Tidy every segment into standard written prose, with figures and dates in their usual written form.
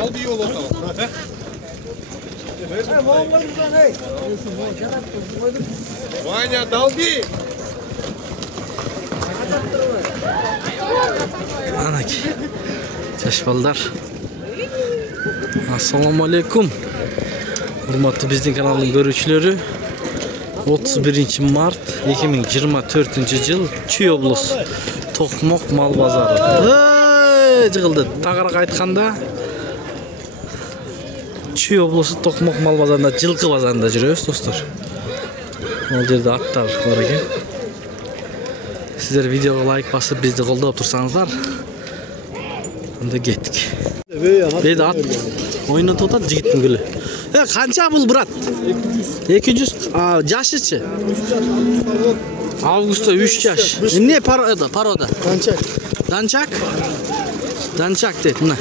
Al bir yol otalım. Vanya dalbi. Anaki. Çaşballar. Assalamu alaikum. Hurmatlı bizning kanalın görüşleri. 31 mart 2024 yıl Чүй облысы Тоқмоқ мал базары. Жығылды. Тағырақ айтқанда Чүй облысы Тоқмоқ мал базарында, жылқы базарында жүрөбүз, достор. Ол жерде аттар бар екен. Сіздер видеоға лайк басып, бізді қолдап тұрсаңыздар, анда кеттік. Бейді ат ойнатып отады жігіттің гүлі. Қанша бұл, брат? 200. Жашычы? Августа 3 жаш. Не порода? Данчак. Данчак? Данчак дейді, мына.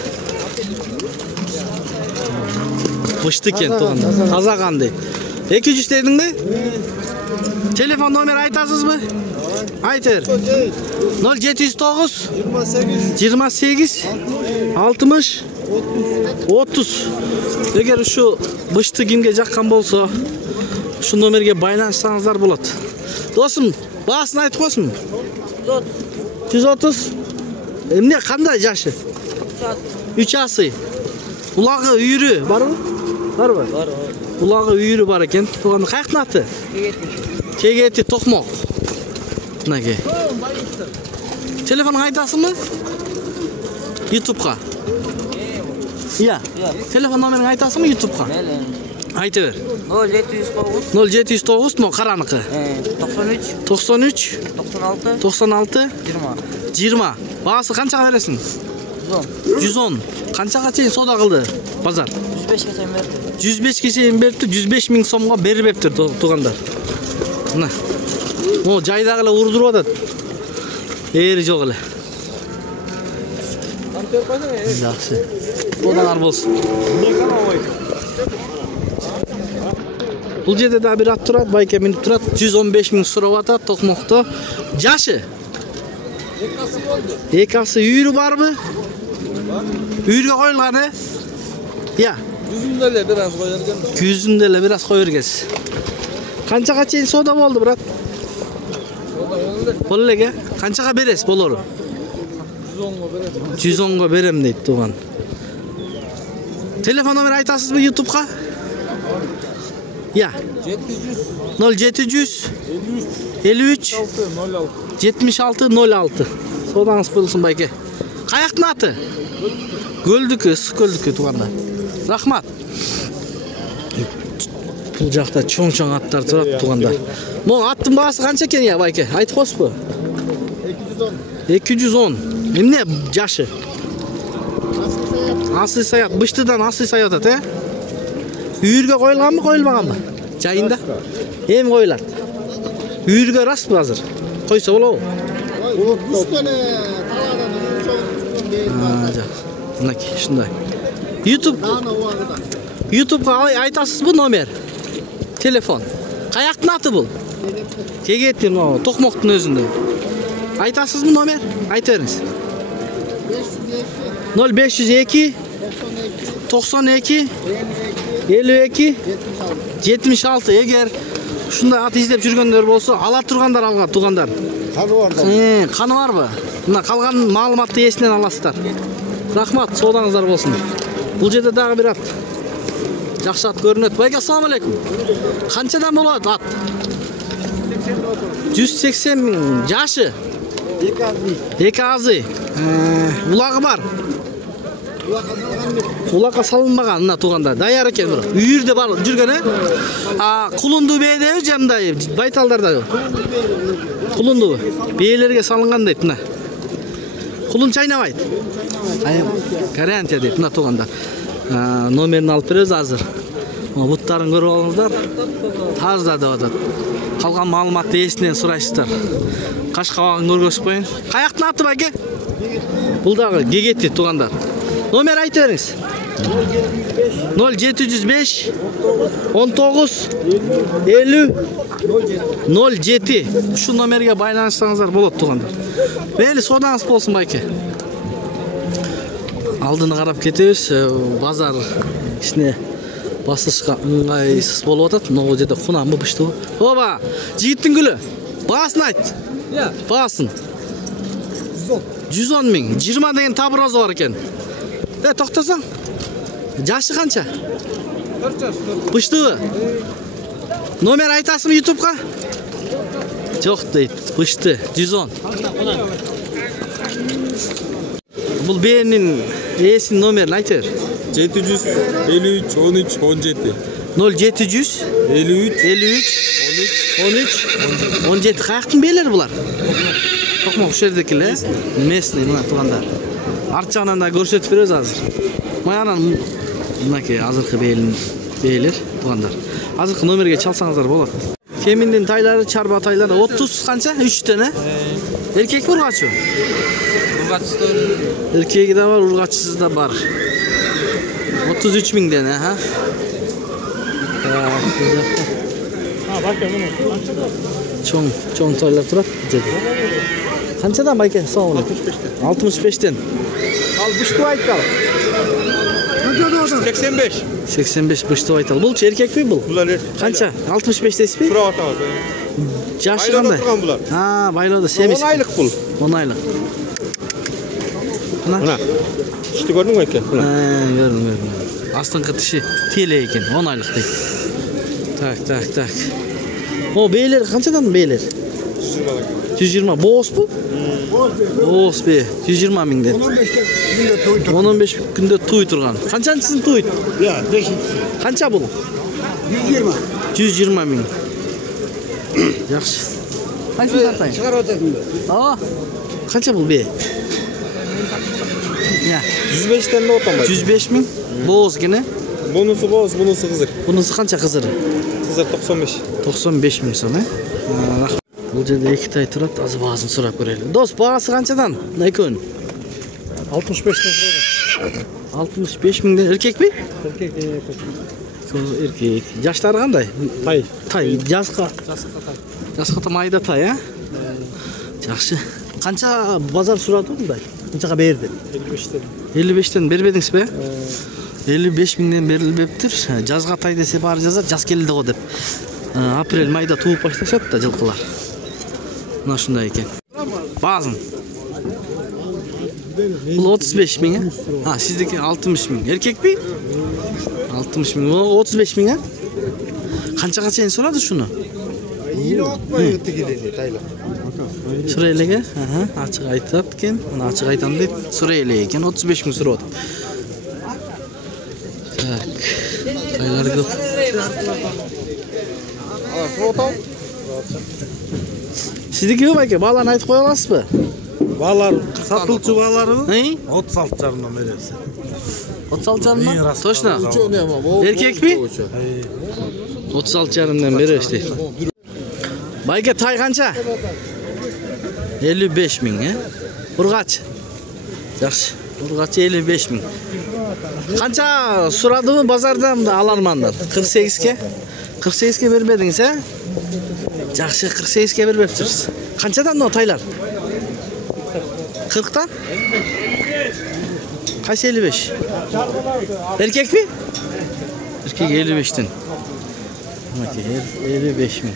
Пышты кен туғанда. Таза қандай. 200 дедің бе? Телефон номер айтасыз бі? Айтыр. 0709 28 60 30. Егер şu бышты кимге жаққан болса, şu номерге байланышсаңыздар болады. Досым, бағасын айтып қойсын. 130. Эмне қандай жашы? 3 асы. Бұлағы үйірі бар ма? Бар ба? Бар. Бұлағы үйірі бар екен. Бұлағын қаяқтың аты? Кегеті Тоқмоқ. Мынаке. Телефонын айтасың мы? YouTube'ға. Иә. Телефон номерін айтасың мы YouTube'ға? Айты бер. 0709 мына қаранықы. 93 96 20. Бағасы қаншаға бересің? 110. Қаншаға чейін сода қылды базар? 105 шейін беріпті. 105 мың сомға беріп ептір туғандар. Мына. О, жайдағылы ұрдырып атады. Ері жоқ әлі. Жақсы. Одан болсын. Бұл жерде да бір ат тұрады, байке мініп тұрады. 115 мың сұрап атады Тоқмоқта. Жашы? Екасы үйірі бар бы? Үйірге қойылған, е? Я. Күзінделі біраз қойырген. Күзінделі біраз қойыргез. Қаншаға чейін сода болды, брат? Бол елеге? Қаншаға берес болору? 110-ға берем дейді туған. Телефон номер айтасыз бі YouTube'ға? Я. 0700 53 76 06. Содаңыз болсын байке. Қаяқтың аты? Көлдікі, сұқ көлдікі туғанда. Рахмат. Бұл жақта чоң-чоң аттар тұрады туғанда. Бұл аттың бағасы қанша екен я байке? Айтып қос бұ? 210. Емне жашы? Асый саят. Быштыдан асый саят аты, е? Үйірге қойылған мı, қойылмаған мı? Жайында? Ем қойылады. Үйірге рас бұл азыр? Қойса болу? Мұнаки, шындай. YouTube'ға айтасыз бұл номер? Телефон. Қаяқтың аты бұл? Кегеттен, Тоқмоқтың өзінде. Айтасыз бұл номер? Айты беріңіз. 0502 92 52 76. Егер шундай ат издеп жүргендер болса, ала тұрғандар алға туғандар. Қаны бар да. Қаны бар ба? Мына қалған маалыматты есінен аласыздар. Рахмат, содаңыздар болсын. Бұл жерде дағы бір ат. Жақсы ат көрінеді. Байке, ассаламу алейкум. Қаншадан болады ат? 180 мың. Жашы? Екі азы. Улағы бар? Улаққа салынмаған мына туғанда. Даяр екен бір. Үйірде бар жүрген, е? Құлынды бейде жамдай, байталдарда. Құлынды бейлерге салынған дейді мына. Құлын чайнабайды. Гарантия дейді мына туғанда. Номерін алып береміз азыр. Бұттарын көріп алыңыздар. Тазда деп атады. Қалған маалыматты есінен сұрайсыздар. Қашқабағын көргөсіп қойын. Қаяқтың аты ба, ке? Бұлдағы гегетті туғандар. Номер айты беріңіз. 0705 19 50 07. Şu номерге байланышсаңыздар болады туғандар. Бәлі содаңыз болсын байке. алдыны карап кетебиз. Базар кичине басышка ыңгайсыз болуп атат. Могу жерде кунамбы быштыбы? Оба, жигиттин гүлү. Баасын айт. Баасын. 110 миң. 20 деген табырозу бар экен. Токтосоң. Жашы канча? 4 жаш. Быштыбы? Номер айтасыңбы YouTube'га? Жок дейт. Бышты 110. Бул бээринин ээсинин номерин айтыр. 753 13 17. 0700 53 17 каяктын бээлери булар? Токмок ушул жердеки эле. Местный мына туугандар. Арт жагынан да көрсөтүп беребиз азыр. Маянан мынакей азыркы бээлер туугандар. Азыркы номерге чалсаңыздар болот. Кеминдин тайлары, чарба тайлары 30 канча? 3 тане. Эркек ургачы? Ургачтар. Эркеги да бар, ургачысыз да бар. 33 миңден, аха. Чоң тойлар турат. Канчадан байке соң? 65-тен. Ал быштып айткал. 85. 85 быштып айтал. Булчу эркекпи бул? Булар эркек. Канча? 65 дейсизби? Сурап атабыз. Жашы кандай? Булар. Байлоодо семиз. 10 айлык бул. 10 айлык. Мына. Тишти көрдүңбү экен? Көрдүм. Астыңкы тиши теле экен, 10 айлык дейт. Так. О, бейлер канчадан бейлер? 120. Бооспу? Боос бе. 120 миңден. 15 күндө туй турган. Канчанчысын туйт? 5. Канча бул? 120. 120 миң. Жакшы. Кайсын тартайын? Чыгарып атасың. Канча бул бе? 105-тен да отон бай. 105 миң. Боос экен. Бунусу боз, бунусу кызыр. Бунусу канча кызыр? Кызыр 95. 95 миң сом, Бул жерде 2 тай турат, азыр баасын сурап көрөлү. Дос, баасы канчадан? Экөөнүн? 65-тен сурады. 65 миңден. Эркекпи? Эркек. Эркек. Жаштары кандай? Тай. Жазга майда тай, Жакшы. Канча базар сурады мындай? Канчага берди? 55-тен. 55-тен бербедиңизби? 55 миңден берилбептир. Жазга тай десе баары жазат, жаз келди го деп. Апрель майда тууп башташат да жылкылар. Мына ушундай экен. Баазын. Бул 35 миң, сиздики 60 миң. Эркекпи? 60 миң. 35 миң, Канчага чейин сурады ушуну? Ийли отпой тигидени тайлар. Сурайлеге, ачык айтат экен. Мына ачык айтам дейт. Сурайлеге экен 35 миң сурап атат. Так. Тайлар көп. Сиздики байке, бааларын айтып кое аласызбы? Балар сатылчу балары 36 жарымдан беребиз. 36 жарымдан? Точно? Эркекпи? 36 жарымдан беребиз дейт. Байке, тай канча? 55 миң, Ургач. Жакшы. Ургач 55 миң. Канча сурадыбы базардан алармандар? 48-ке? 48-ке бербедиңиз, Жакшы, 48-ке бербептирсиз. Канчадан но тайлар? 40-тан? Кайсы 55? Эркекпи? Эркек 55-тен. 55 миң.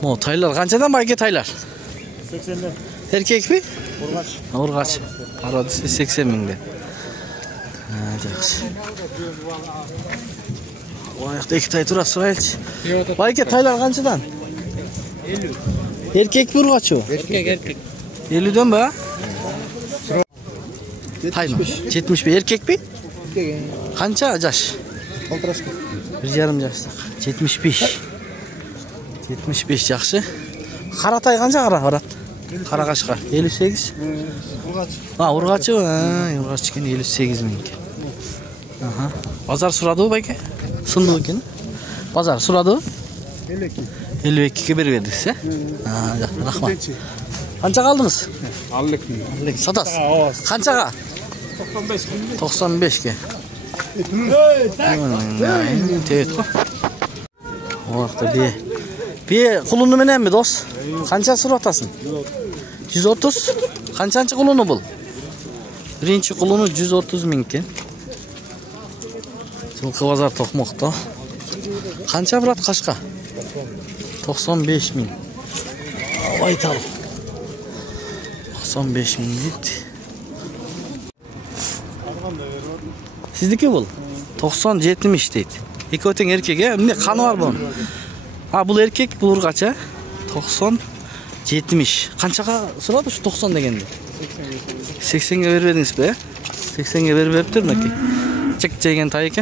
Мо тайлар канчадан байке тайлар? 80-ден. Эркекпи? Ургач. Ургач. Парадысы 80 миңден. Жакшы. Оякта 2 тай тура сурайлычы. Байке тайлар канчадан? 50. Эркекпи ургачы? Эркек. 50ден ба? Тайны. 75. Эркекпи? Канча жаш? 1,5 жаштык. 75. 75 жакшы. Кара тай канча барат? Кара кашка 58. Ургачы. Ургач экен 58 миң. Базар сурадыбы байке? Сындыбы экен. Базар сурадыбы? 52-ке бербедиңиз, рахмат. Канча калдыңыз? 50 миң. Сатасыз? Канчага? 95-ке. Тет го. Оакта бие кулуну мененби, дос? Канча сурап атасың? 130. Канчанчы кулуну бул? Birinchi kulunu 130 ming ekan. Жылқы базар Тоқмоқта. Қанша брат қашқа? 95 мing. Байтал. 95 ming дейді. Сіздікі бұл? 90-70 дейді. Екеуі тең еркек, міне қаны бар бұның. Бұл еркек, бұл ұрғаша? 90-70. Қаншаға сұрады şu 90 дегенде? 80-ге бербедіңіз бе? 80-ге беріп беріптер мінекей. Чек жеген тай екен.